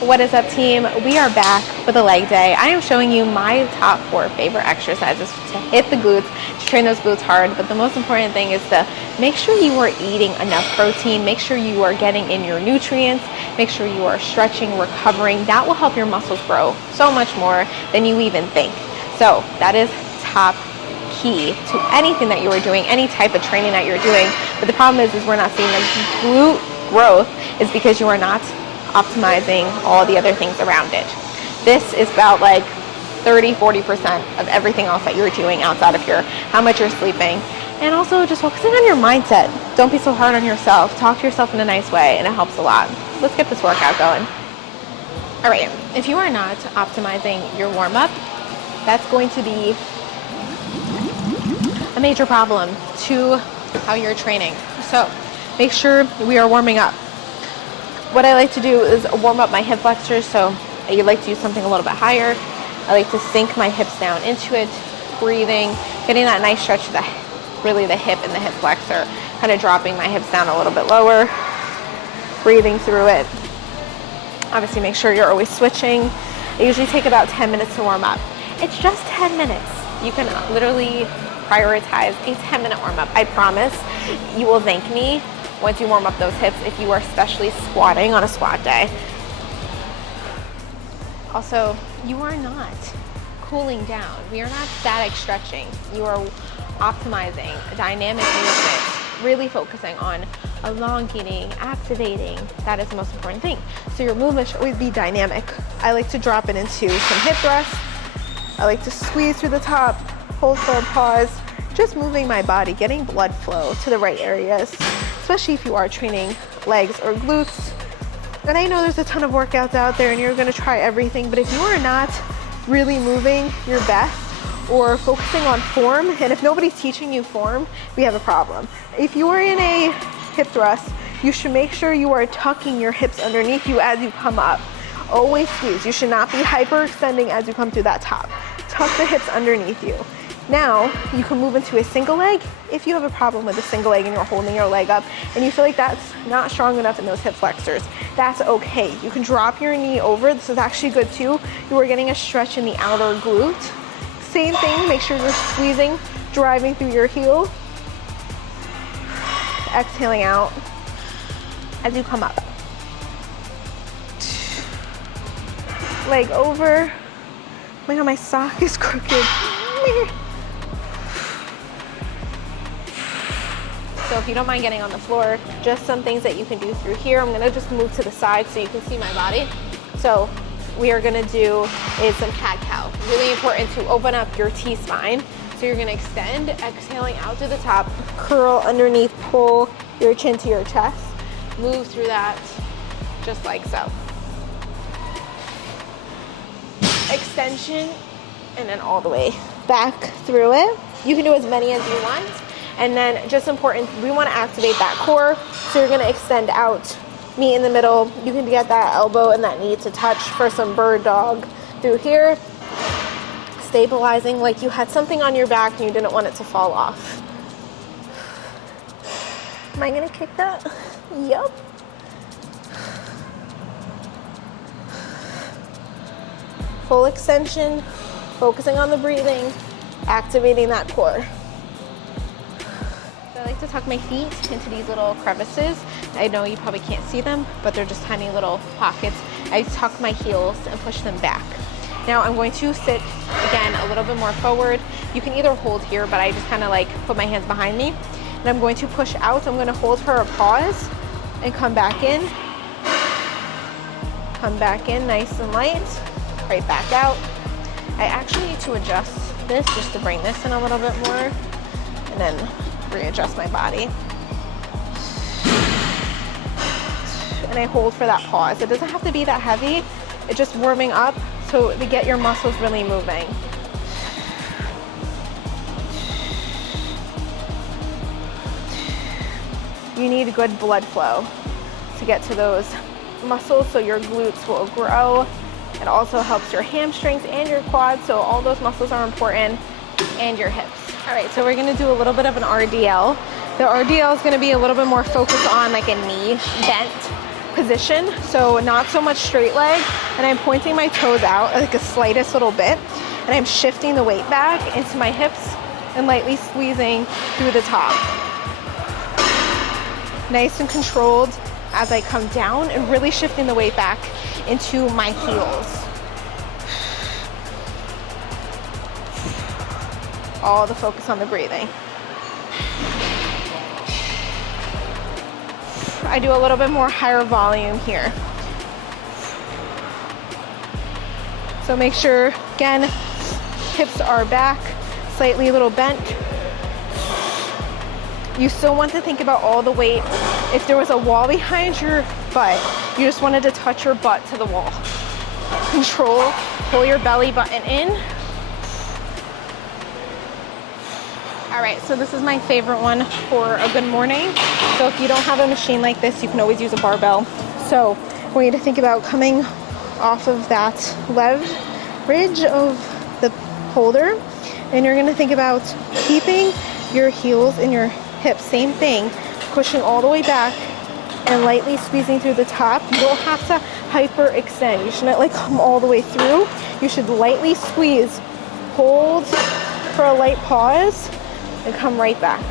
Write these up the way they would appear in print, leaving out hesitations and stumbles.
What is up, team? We are back with a leg day. I am showing you my top 4 favorite exercises to hit the glutes, to train those glutes hard. But the most important thing is to make sure you are eating enough protein, make sure you are getting in your nutrients, make sure you are stretching, recovering. That will help your muscles grow so much more than you even think. So that is top key to anything that you are doing, any type of training that you're doing. But the problem is we're not seeing the glute growth is because you are not optimizing all the other things around it. This is about like 30-40% of everything else that you're doing outside of how much you're sleeping. And also just focusing on your mindset. Don't be so hard on yourself. Talk to yourself in a nice way, and it helps a lot. Let's get this workout going. All right, if you are not optimizing your warm-up, that's going to be a major problem to how you're training. So make sure we are warming up. What I like to do is warm up my hip flexors, so I like to use something a little bit higher. I like to sink my hips down into it, breathing, getting that nice stretch to the hip and the hip flexor, kind of dropping my hips down a little bit lower, breathing through it. Obviously make sure you're always switching. I usually take about 10 minutes to warm up. It's just 10 minutes. You can literally prioritize a 10-minute warm up. I promise you will thank me once you warm up those hips if you are especially squatting on a squat day. Also, you are not cooling down. We are not static stretching. You are optimizing dynamic movement, really focusing on elongating, activating. That is the most important thing. So your movement should always be dynamic. I like to drop it into some hip thrusts. I like to squeeze through the top, hold for a pause, just moving my body, getting blood flow to the right areas, especially if you are training legs or glutes. And I know there's a ton of workouts out there and you're gonna try everything, but if you are not really moving your best or focusing on form, and if nobody's teaching you form, we have a problem. If you are in a hip thrust, you should make sure you are tucking your hips underneath you as you come up. Always squeeze. You should not be hyperextending as you come through that top. Tuck the hips underneath you. Now, you can move into a single leg. If you have a problem with a single leg and you're holding your leg up and you feel like that's not strong enough in those hip flexors, that's okay. You can drop your knee over. This is actually good too. You are getting a stretch in the outer glute. Same thing, make sure you're squeezing, driving through your heel. Exhaling out as you come up. Leg over. Oh my God, my sock is crooked. So if you don't mind getting on the floor, just some things that you can do through here. I'm gonna just move to the side so you can see my body. So we are gonna do is some cat-cow. Really important to open up your T-spine. So you're gonna extend, exhaling out to the top, curl underneath, pull your chin to your chest. Move through that just like so. Extension, and then all the way back through it. You can do as many as you want. And then just important, we want to activate that core. So you're going to extend out, meet in the middle. You can get that elbow and that knee to touch for some bird dog through here. Stabilizing like you had something on your back and you didn't want it to fall off. Am I going to kick that? Yep. Full extension, focusing on the breathing, activating that core. I like to tuck my feet into these little crevices. I know you probably can't see them, but they're just tiny little pockets. I tuck my heels and push them back. Now I'm going to sit, again, a little bit more forward. You can either hold here, but I just kind of like put my hands behind me. And I'm going to push out. I'm going to hold for a pause and come back in. Come back in nice and light. Right back out. I actually need to adjust this just to bring this in a little bit more. And then readjust my body. And I hold for that pause. It doesn't have to be that heavy. It's just warming up so to get your muscles really moving. You need good blood flow to get to those muscles so your glutes will grow. It also helps your hamstrings and your quads, so all those muscles are important, and your hips. All right, so we're gonna do a little bit of an RDL. The RDL is gonna be a little bit more focused on like a knee bent position, so not so much straight leg, and I'm pointing my toes out like the slightest little bit, and I'm shifting the weight back into my hips and lightly squeezing through the top. Nice and controlled as I come down and really shifting the weight back into my heels. All the focus on the breathing. I do a little bit more higher volume here. So make sure, again, hips are back, slightly a little bent. You still want to think about all the weight. If there was a wall behind your butt, you just wanted to touch your butt to the wall. Control, pull your belly button in. All right, so this is my favorite one for a good morning. So if you don't have a machine like this, you can always use a barbell. So I want you to think about coming off of that leverage of the holder, and you're gonna think about keeping your heels and your hips, same thing, pushing all the way back and lightly squeezing through the top. You don't have to hyperextend. You shouldn't like come all the way through. You should lightly squeeze, hold for a light pause, and come right back.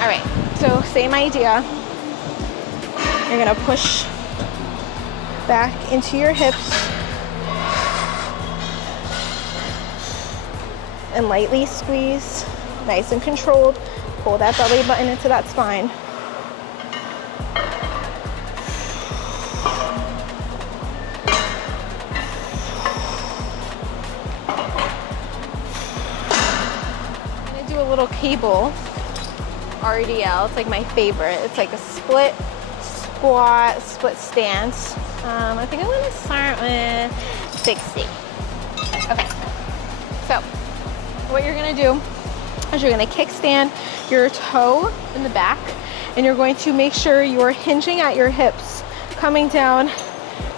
All right, so same idea. You're gonna push back into your hips and lightly squeeze, nice and controlled. Pull that belly button into that spine. Little cable RDL. It's like my favorite. It's like a split squat, split stance. I think I'm gonna start with 60. Okay, so what you're gonna do is you're gonna kickstand your toe in the back, and you're going to make sure you're hinging at your hips, coming down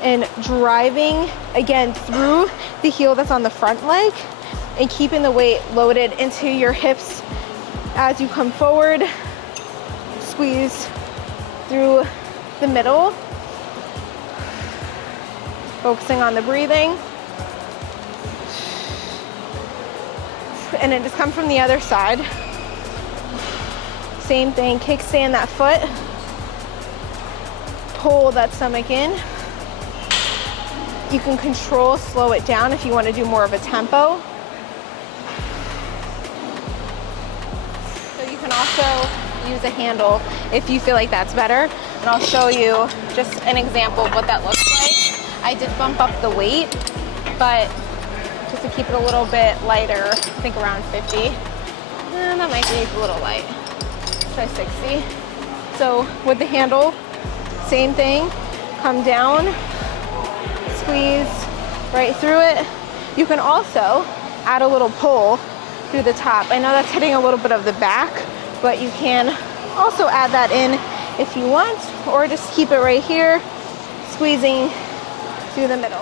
and driving again through the heel that's on the front leg, and keeping the weight loaded into your hips as you come forward. Squeeze through the middle, focusing on the breathing. And then just come from the other side. Same thing, kickstand that foot, pull that stomach in. You can control, slow it down if you want to do more of a tempo. You can also use a handle if you feel like that's better. And I'll show you just an example of what that looks like. I did bump up the weight, but just to keep it a little bit lighter, I think around 50. And that might be a little light. Try 60. So with the handle, same thing. Come down, squeeze right through it. You can also add a little pull through the top. I know that's hitting a little bit of the back, but you can also add that in if you want, or just keep it right here, squeezing through the middle.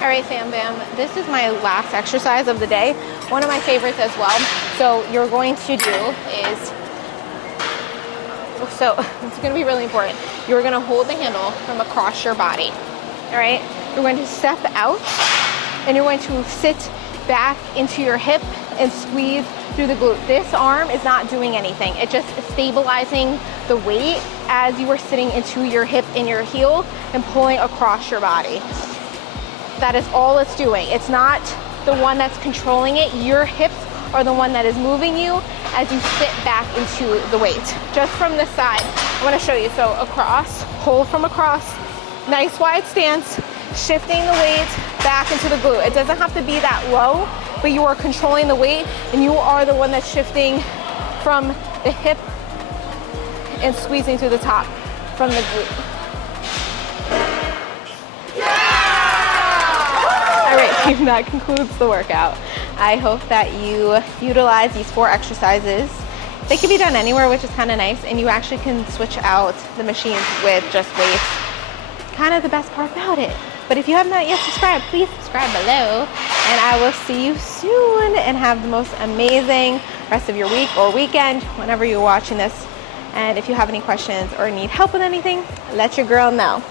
All right, fam bam, this is my last exercise of the day. One of my favorites as well. So you're going to do is, so it's gonna be really important. You're gonna hold the handle from across your body, all right? You're going to step out, and you're going to sit back into your hip and squeeze through the glute. This arm is not doing anything. It's just stabilizing the weight as you are sitting into your hip and your heel and pulling across your body. That is all it's doing. It's not the one that's controlling it. Your hips are the one that is moving you as you sit back into the weight. Just from this side, I want to show you. So across, pull from across, nice wide stance, shifting the weight back into the glute. It doesn't have to be that low, but you are controlling the weight, and you are the one that's shifting from the hip and squeezing through the top from the glute. All right, team, that concludes the workout. I hope that you utilize these 4 exercises. They can be done anywhere, which is kind of nice, and you actually can switch out the machines with just weights. Kind of the best part about it. But if you have not yet subscribed, please subscribe below, and I will see you soon, and have the most amazing rest of your week or weekend whenever you're watching this. And if you have any questions or need help with anything, let your girl know.